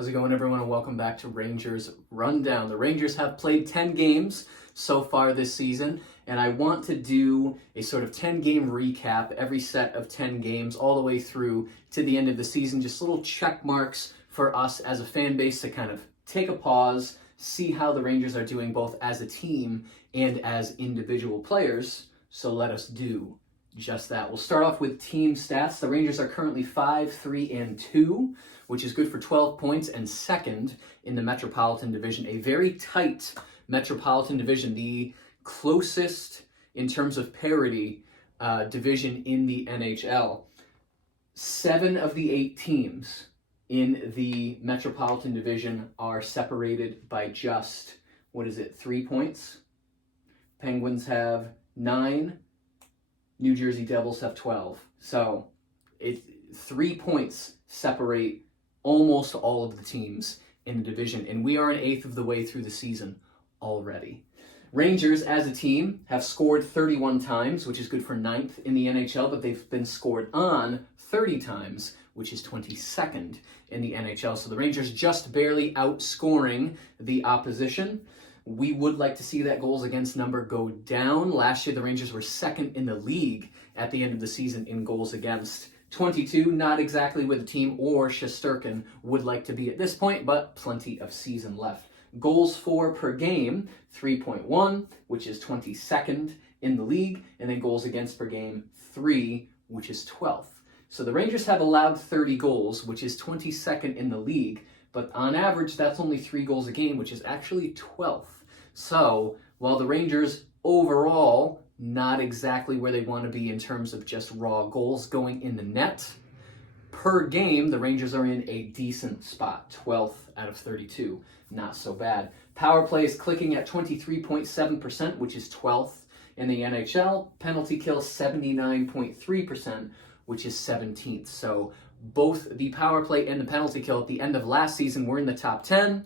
How's it going, everyone, and welcome back to Rangers Rundown. The Rangers have played 10 games so far this season, and I want to do a sort of 10-game recap, every set of 10 games all the way through to the end of the season, just little check marks for us as a fan base to kind of take a pause, see how the Rangers are doing both as a team and as individual players. So let us do just that. We'll start off with team stats. The Rangers are currently 5-3-2, which is good for 12 points and second in the Metropolitan Division. A very tight Metropolitan Division, the closest in terms of parity division in the NHL. 7 of the 8 teams in the Metropolitan Division are separated by just, 3 points? Penguins have 9. New Jersey Devils have 12. So 3 points separate almost all of the teams in the division, and we are an eighth of the way through the season already. Rangers, as a team, have scored 31 times, which is good for 9th in the NHL, but they've been scored on 30 times, which is 22nd in the NHL. So the Rangers just barely outscoring the opposition. We would like to see that goals against number go down. Last year, the Rangers were second in the league at the end of the season in goals against. 22, not exactly where the team or Shesterkin would like to be at this point, but plenty of season left. Goals for per game, 3.1, which is 22nd in the league, and then goals against per game, 3, which is 12th. So the Rangers have allowed 30 goals, which is 22nd in the league, but on average, that's only 3 goals a game, which is actually 12th. So while the Rangers overall not exactly where they want to be in terms of just raw goals going in the net, per game, the Rangers are in a decent spot, 12th out of 32. Not so bad. Power play is clicking at 23.7%, which is 12th in the NHL. Penalty kill, 79.3%, which is 17th. So both the power play and the penalty kill at the end of last season were in the top 10.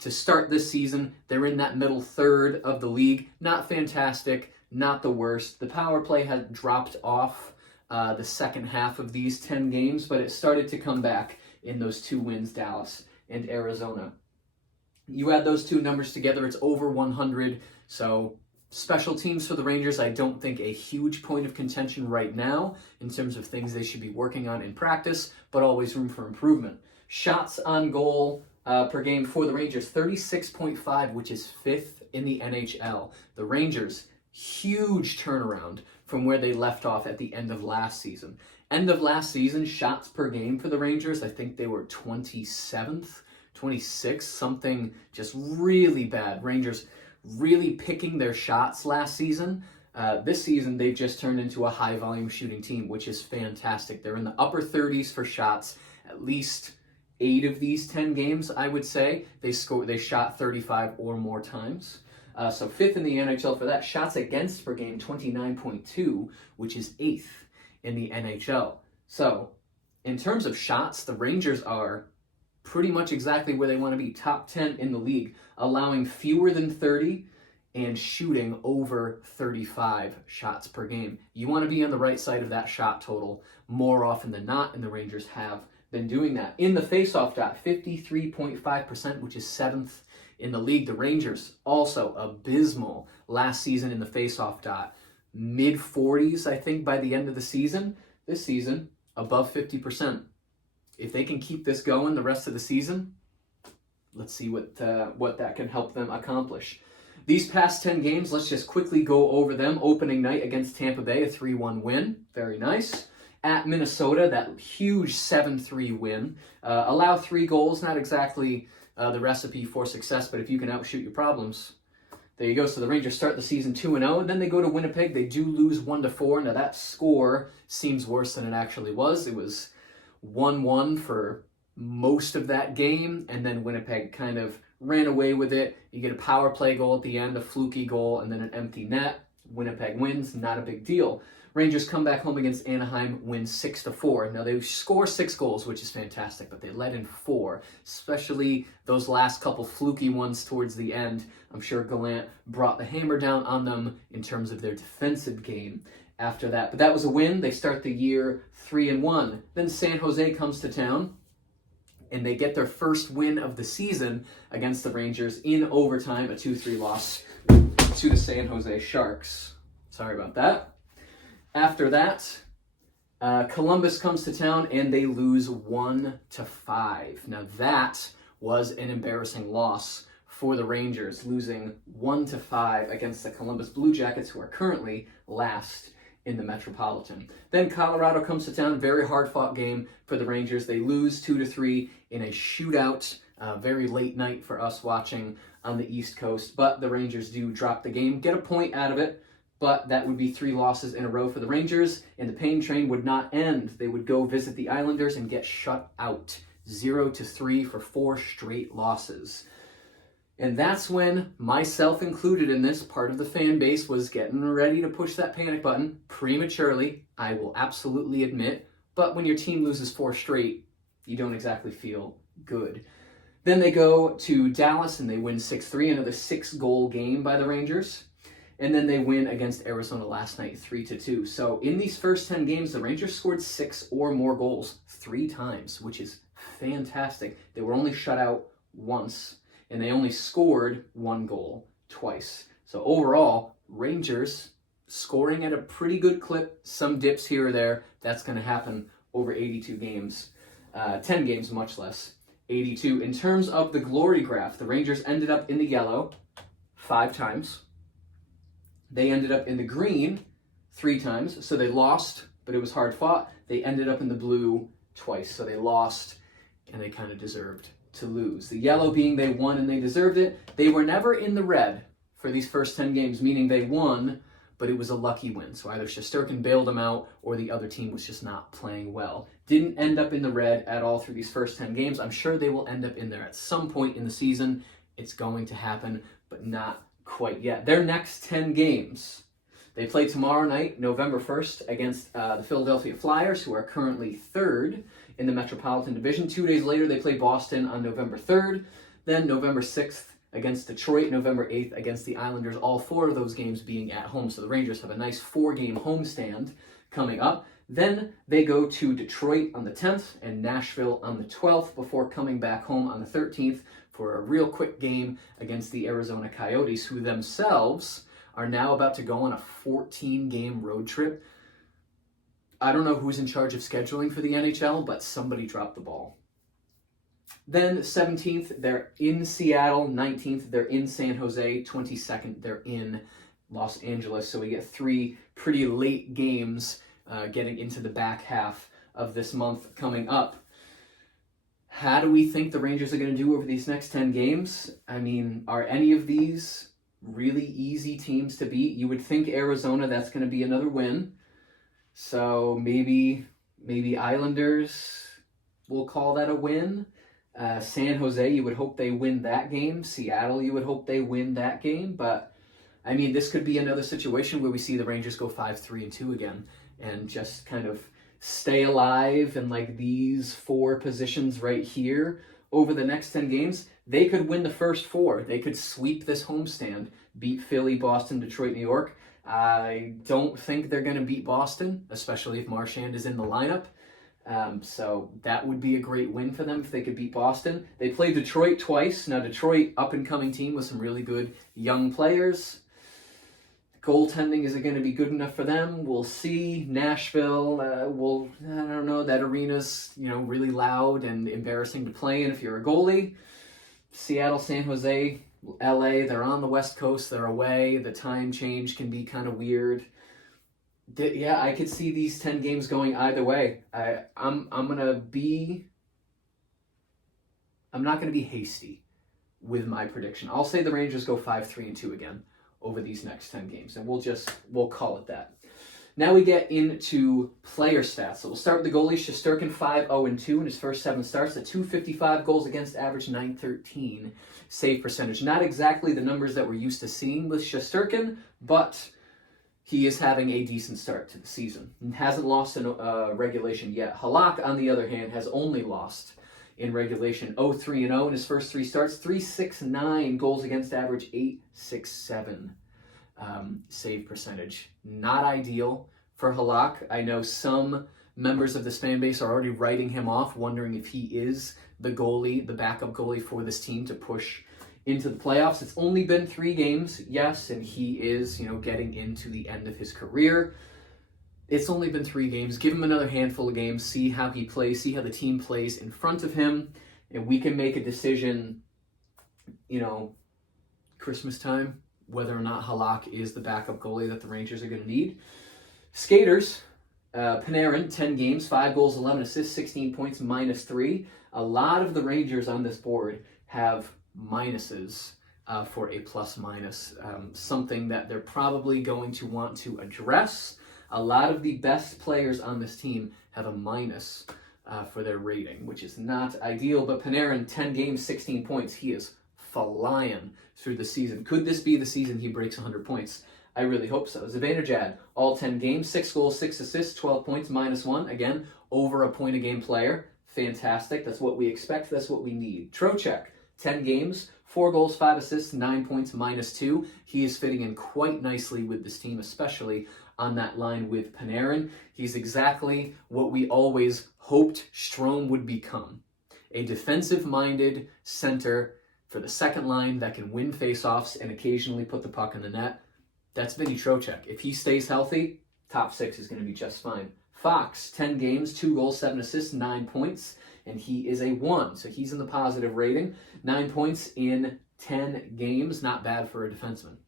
To start this season, they're in that middle third of the league. Not fantastic, not the worst. The power play had dropped off the second half of these 10 games, but it started to come back in those 2 wins, Dallas and Arizona. You add those 2 numbers together, it's over 100. So special teams for the Rangers, I don't think a huge point of contention right now in terms of things they should be working on in practice, but always room for improvement. Shots on goal per game for the Rangers, 36.5, which is 5th in the NHL. The Rangers, huge turnaround from where they left off at the end of last season. End of last season, shots per game for the Rangers, I think they were 27th, 26th, something just really bad. Rangers really picking their shots last season. This season, they've just turned into a high-volume shooting team, which is fantastic. They're in the upper 30s for shots. At least 8 of these 10 games, I would say, they shot 35 or more times. So 5th in the NHL for that. Shots against per game, 29.2, which is 8th in the NHL. So in terms of shots, the Rangers are pretty much exactly where they want to be, top 10 in the league, allowing fewer than 30 and shooting over 35 shots per game. You want to be on the right side of that shot total more often than not, and the Rangers have been doing that. In the faceoff dot, 53.5%, which is 7th in the league. The Rangers also abysmal last season in the faceoff dot. Mid-40s, I think, by the end of the season. This season, above 50%. If they can keep this going the rest of the season, let's see what that can help them accomplish. These past 10 games, let's just quickly go over them. Opening night against Tampa Bay, a 3-1 win. Very nice. At Minnesota, that huge 7-3 win. Allow 3 goals, not exactly the recipe for success, but if you can outshoot your problems, there you go. So the Rangers start the season 2-0, and then they go to Winnipeg. They do lose 1-4. Now that score seems worse than it actually was. It was 1-1 for most of that game, and then Winnipeg kind of ran away with it. You get a power play goal at the end, a fluky goal, and then an empty net. Winnipeg wins, not a big deal. Rangers come back home against Anaheim, win 6-4. Now they score 6 goals, which is fantastic, but they let in 4, especially those last couple fluky ones towards the end. I'm sure Gallant brought the hammer down on them in terms of their defensive game after that. But that was a win. They start the year 3-1. Then San Jose comes to town, and they get their first win of the season against the Rangers in overtime, a 2-3 loss to the San Jose Sharks. Sorry about that. After that, Columbus comes to town and they lose 1-5. Now that was an embarrassing loss for the Rangers, losing 1-5 against the Columbus Blue Jackets, who are currently last in the Metropolitan. Then Colorado comes to town, very hard-fought game for the Rangers. They lose 2-3 in a shootout, very late night for us watching on the East Coast, but the Rangers do drop the game, get a point out of it, but that would be 3 losses in a row for the Rangers, and the pain train would not end. They would go visit the Islanders and get shut out, 0-3 for 4 straight losses. And that's when, myself included in this, part of the fan base was getting ready to push that panic button prematurely, I will absolutely admit. But when your team loses 4 straight, you don't exactly feel good. Then they go to Dallas and they win 6-3, another 6-goal game by the Rangers. And then they win against Arizona last night, 3-2. So in these first 10 games, the Rangers scored 6 or more goals 3 times, which is fantastic. They were only shut out once, and they only scored 1 goal twice. So overall, Rangers scoring at a pretty good clip, some dips here or there. That's going to happen over 82 games. 10 games, much less. 82. In terms of the glory graph, the Rangers ended up in the yellow 5 times. They ended up in the green 3 times. So they lost, but it was hard fought. They ended up in the blue twice. So they lost, and they kind of deserved to lose. The yellow being they won and they deserved it. They were never in the red for these first 10 games, meaning they won, but it was a lucky win. So either Shesterkin bailed them out or the other team was just not playing well. Didn't end up in the red at all through these first 10 games. I'm sure they will end up in there at some point in the season. It's going to happen, but not quite yet. Their next 10 games, they play tomorrow night, November 1st, against the Philadelphia Flyers, who are currently 3rd in the Metropolitan Division. 2 days later, they play Boston on November 3rd. Then November 6th against Detroit, November 8th against the Islanders, all 4 of those games being at home. So the Rangers have a nice 4-game homestand coming up. Then they go to Detroit on the 10th and Nashville on the 12th before coming back home on the 13th for a real quick game against the Arizona Coyotes, who themselves are now about to go on a 14-game road trip. I don't know who's in charge of scheduling for the NHL, but somebody dropped the ball. Then 17th, they're in Seattle. 19th, they're in San Jose. 22nd, they're in Los Angeles. So we get 3 pretty late games getting into the back half of this month coming up. How do we think the Rangers are going to do over these next 10 games? I mean, are any of these really easy teams to beat? You would think Arizona, that's going to be another win. So maybe Islanders will call that a win. San Jose, you would hope they win that game. Seattle, you would hope they win that game. But, I mean, this could be another situation where we see the Rangers go 5-3-2 again and just kind of stay alive in like these 4 positions right here over the next 10 games. They could win the first 4. They could sweep this homestand, beat Philly, Boston, Detroit, New York. I don't think they're going to beat Boston, especially if Marchand is in the lineup. So that would be a great win for them if they could beat Boston. They played Detroit twice. Now, Detroit, up-and-coming team with some really good young players. Goaltending, is it going to be good enough for them? We'll see. Nashville, I don't know, that arena's, really loud and embarrassing to play in if you're a goalie. Seattle, San Jose, LA, they're on the West Coast, they're away. The time change can be kind of weird. Yeah, I could see these 10 games going either way. I'm not going to be hasty with my prediction. I'll say the Rangers go 5-3-2 again over these next 10 games, and we'll call it that. Now we get into player stats. So we'll start with the goalie. Shesterkin 5-0-2 in his first 7 starts. A .255 goals against average, .913 save percentage. Not exactly the numbers that we're used to seeing with Shesterkin, but he is having a decent start to the season. He hasn't lost in regulation yet. Halak, on the other hand, has only lost in regulation. 0-3-0 in his first 3 starts. .369 goals against average, .867 save percentage. Not ideal for Halak. I know some members of this fan base are already writing him off, wondering if he is the goalie, the backup goalie for this team to push into the playoffs. It's only been 3 games, yes, and he is, getting into the end of his career. It's only been 3 games. Give him another handful of games, see how he plays, see how the team plays in front of him, and we can make a decision, Christmas time, whether or not Halak is the backup goalie that the Rangers are going to need. Skaters, Panarin, 10 games, 5 goals, 11 assists, 16 points, -3. A lot of the Rangers on this board have minuses for a plus-minus, something that they're probably going to want to address. A lot of the best players on this team have a minus for their rating, which is not ideal, but Panarin, 10 games, 16 points. He is flying through the season. Could this be the season he breaks 100 points? I really hope so. Zibanejad, all 10 games, 6 goals, 6 assists, 12 points, -1. Again, over a point a game player. Fantastic. That's what we expect. That's what we need. Trocheck, 10 games, 4 goals, 5 assists, 9 points, -2. He is fitting in quite nicely with this team, especially on that line with Panarin. He's exactly what we always hoped Strome would become. A defensive-minded center for the second line that can win faceoffs and occasionally put the puck in the net. That's Vinny Trocheck. If he stays healthy, top 6 is going to be just fine. Fox, 10 games, 2 goals, 7 assists, 9 points, and he is a 1. So he's in the positive rating. 9 points in 10 games. Not bad for a defenseman.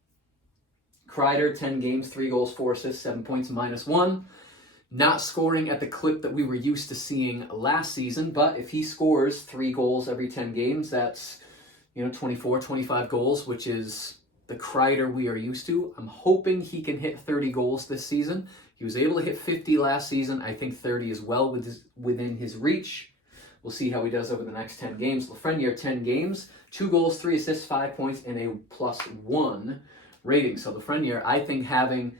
Kreider, 10 games, 3 goals, 4 assists, 7 points, -1. Not scoring at the clip that we were used to seeing last season, but if he scores 3 goals every 10 games, that's 24, 25 goals, which is the Kreider we are used to. I'm hoping he can hit 30 goals this season. He was able to hit 50 last season. I think 30 is well within his reach. We'll see how he does over the next 10 games. Lafreniere, 10 games, 2 goals, 3 assists, 5 points, and a +1 rating. So Lafreniere, I think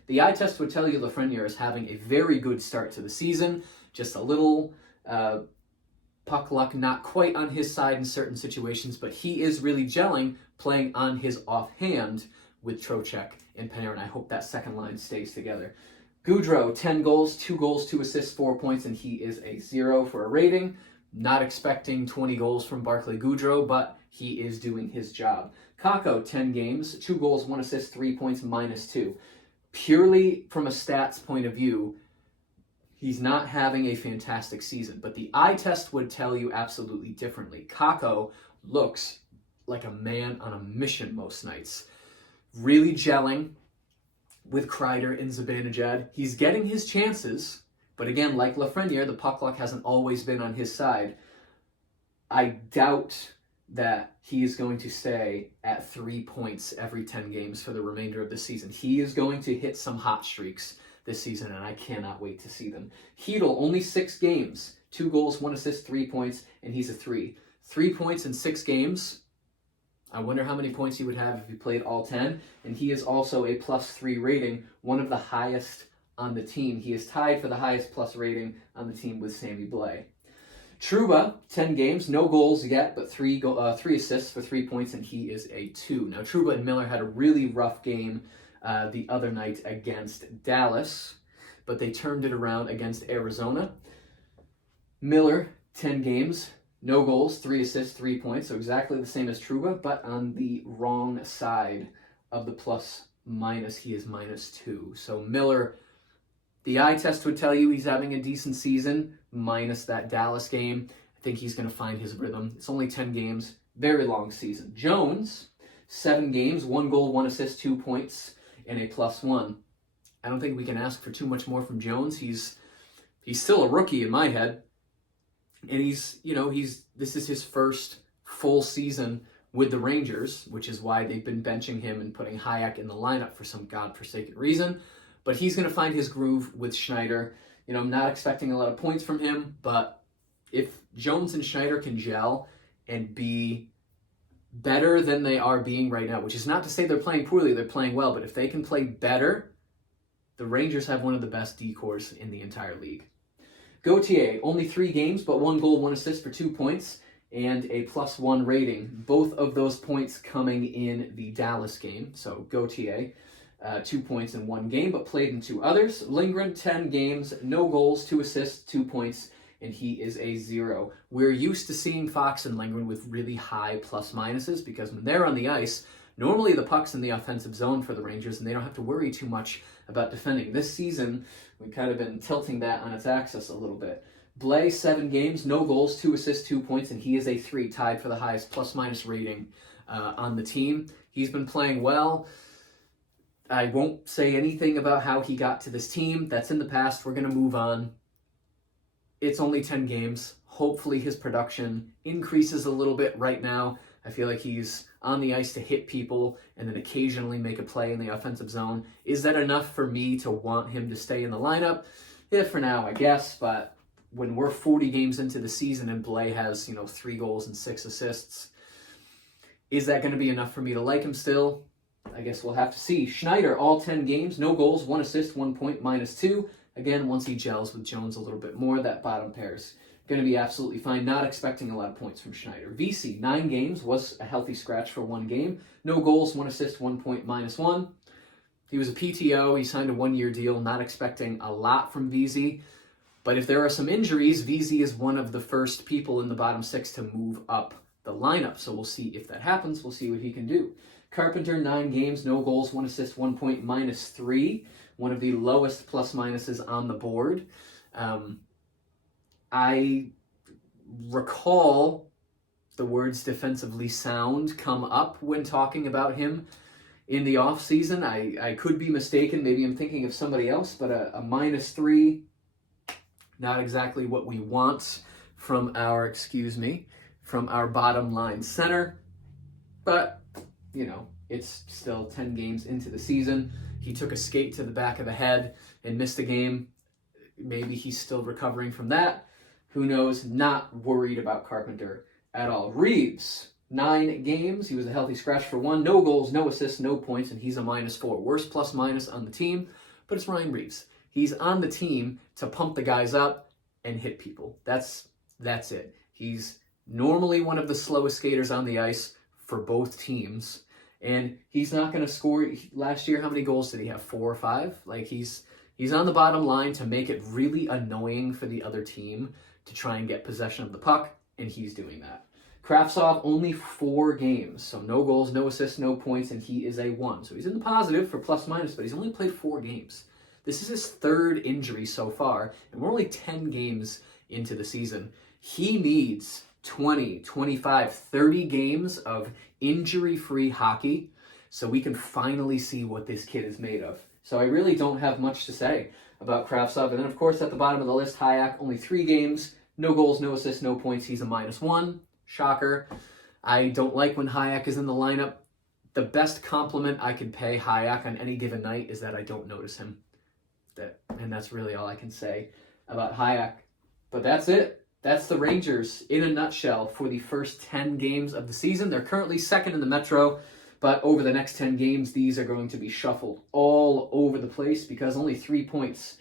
the eye test would tell you Lafreniere is having a very good start to the season. Just a little puck luck not quite on his side in certain situations, but he is really gelling, playing on his offhand with Trocheck and Panarin. I hope that second line stays together. Gaudreau, 10 goals, 2 assists, 4 points, and he is a 0 for a rating. Not expecting 20 goals from Barclay Gaudreau, but he is doing his job. Kakko, 10 games, 2 goals, 1 assist, 3 points, -2. Purely from a stats point of view, he's not having a fantastic season, but the eye test would tell you absolutely differently. Kakko looks like a man on a mission most nights. Really gelling with Kreider and Zibanejad. He's getting his chances, but again, like Lafreniere, the puck luck hasn't always been on his side. I doubt that he is going to stay at 3 points every 10 games for the remainder of the season. He is going to hit some hot streaks this season, and I cannot wait to see them. Hedl, only 6 games, 2 goals, 1 assist, 3 points, and he's a 3. 3 points in 6 games. I wonder how many points he would have if he played all 10, and he is also a +3 rating, one of the highest on the team. He is tied for the highest plus rating on the team with Sammy Blais. Trouba, 10 games, no goals yet, but 3 assists for 3 points, and he is a 2. Now, Trouba and Miller had a really rough game the other night against Dallas, but they turned it around against Arizona. Miller, 10 games, no goals, 3 assists, 3 points, so exactly the same as Trouba, but on the wrong side of the plus-minus, he is -2. So Miller, the eye test would tell you he's having a decent season, minus that Dallas game. I think he's going to find his rhythm. It's only 10 games, very long season. Jones, 7 games, 1 goal, 1 assist, 2 points, and a +1. I don't think we can ask for too much more from Jones. He's still a rookie in my head. And this is his first full season with the Rangers, which is why they've been benching him and putting Hayek in the lineup for some godforsaken reason. But he's going to find his groove with Schneider. I'm not expecting a lot of points from him, but if Jones and Schneider can gel and be better than they are being right now, which is not to say they're playing poorly, they're playing well, but if they can play better, the Rangers have one of the best D-cores in the entire league. Gauthier, only 3 games, but 1 goal, 1 assist for 2 points, and a +1 rating. Both of those points coming in the Dallas game, so Gauthier. 2 points in one game, but played in 2 others. Lindgren, 10 games, no goals, 2 assists, 2 points, and he is a 0. We're used to seeing Fox and Lindgren with really high plus minuses because when they're on the ice, normally the puck's in the offensive zone for the Rangers and they don't have to worry too much about defending. This season, we've kind of been tilting that on its axis a little bit. Blais, 7 games, no goals, 2 assists, 2 points, and he is a 3, tied for the highest plus-minus rating on the team. He's been playing well. I won't say anything about how he got to this team. That's in the past. We're going to move on. It's only 10 games. Hopefully his production increases a little bit right now. I feel like he's on the ice to hit people and then occasionally make a play in the offensive zone. Is that enough for me to want him to stay in the lineup? Yeah, for now, I guess, but when we're 40 games into the season and Blais has, 3 goals and 6 assists, is that going to be enough for me to like him still? I guess we'll have to see. Schneider, all 10 games, no goals, 1 assist, 1 point, -2. Again, once he gels with Jones a little bit more, that bottom pair's going to be absolutely fine. Not expecting a lot of points from Schneider. VC, 9 games, was a healthy scratch for 1 game. No goals, 1 assist, 1 point, -1. He was a PTO. He signed a 1-year deal. Not expecting a lot from VZ. But if there are some injuries, VZ is one of the first people in the bottom 6 to move up the lineup. So we'll see if that happens. We'll see what he can do. Carpenter, 9 games, no goals, 1 assist, 1 point, -3. One of the lowest plus-minuses on the board. I recall the words defensively sound come up when talking about him in the offseason. I could be mistaken. Maybe I'm thinking of somebody else, but a -3, not exactly what we want from our, from our bottom line center. But, it's still 10 games into the season. He took a skate to the back of the head and missed a game. Maybe he's still recovering from that. Who knows? Not worried about Carpenter at all. Reeves, 9 games. He was a healthy scratch for 1. No goals, no assists, no points, and he's a -4. Worst plus-minus on the team, but it's Ryan Reeves. He's on the team to pump the guys up and hit people. That's it. He's normally one of the slowest skaters on the ice for both teams. And he's not going to score. Last year, how many goals did he have? 4 or 5? Like, he's on the bottom line to make it really annoying for the other team to try and get possession of the puck, and he's doing that. Kravtsov, only 4 games, so no goals, no assists, no points, and he is a 1. So he's in the positive for plus-minus, but he's only played 4 games. This is his 3rd injury so far, and we're only 10 games into the season. He needs 20, 25, 30 games of injury-free hockey so we can finally see what this kid is made of. So I really don't have much to say about Kravtsov. And then, of course, at the bottom of the list, Hayek, only 3 games, no goals, no assists, no points. He's a -1. Shocker. I don't like when Hayek is in the lineup. The best compliment I could pay Hayek on any given night is that I don't notice him. And that's really all I can say about Hayek. But that's it. That's the Rangers in a nutshell for the first 10 games of the season. They're currently 2nd in the Metro, but over the next 10 games, these are going to be shuffled all over the place because only 3 points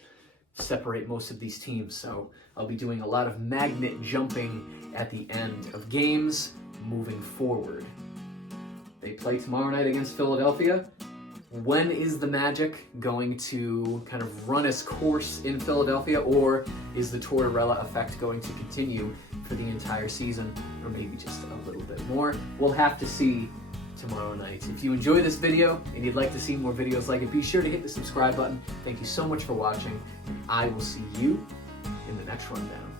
separate most of these teams. So I'll be doing a lot of magnet jumping at the end of games moving forward. They play tomorrow night against Philadelphia. When is the Magic going to kind of run its course in Philadelphia, or is the Tortorella effect going to continue for the entire season, or maybe just a little bit more? We'll have to see tomorrow night. If you enjoy this video and you'd like to see more videos like it, be sure to hit the subscribe button. Thank you so much for watching, and I will see you in the next rundown.